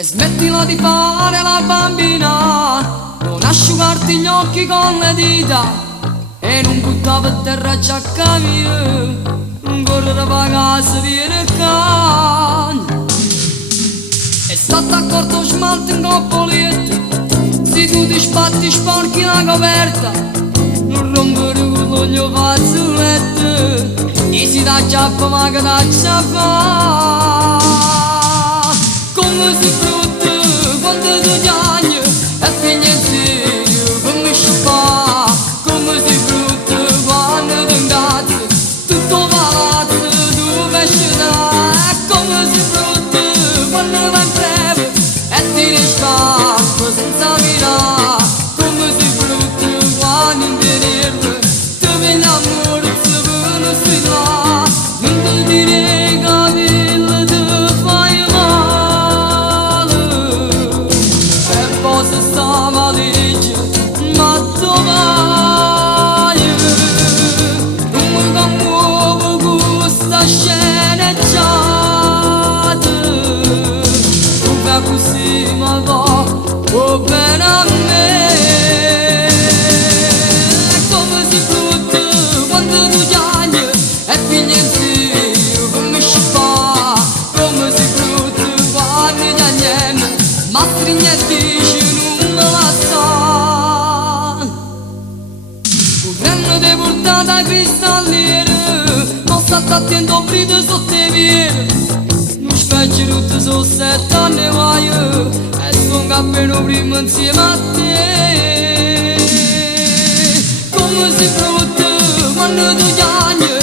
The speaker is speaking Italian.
E smettila di fare la bambina, non asciugarti gli occhi con le dita e non buttare per terra giacca mia, non correre per casa viene can. E state accorto smalto in coppoletto, se tu ti spatti sporchi la coperta, non rompere l'olio fazzoletto, e si dà giappa ma che dà giappa. Come si frutta quando tu piangi e figli insieme come si fa. Come si frutta quando ti ingazzi tutto palazzo tu pesci da. Come si frutta quando vai in breve e ti riscappa senza mirare. Come si frutta quando in tenere ti viene amore se non si là. Non ti direi capello ti fai male e poi se stava legge ma dov'hai? Non mi commuovo questa sceneggiata, tu fai così ma va bene a me. Come si frutta quando tu piangi e figli insieme come si fa. Come si frutta quando piangiamo ma stringe e dice non me la sa. Vorremmo te portata a cristalliere, non state attento a bride sotto i piedi. Non specie tutte sono 7 anni vai e sono cammino prima insieme a te. Come si frutta quando tu piangi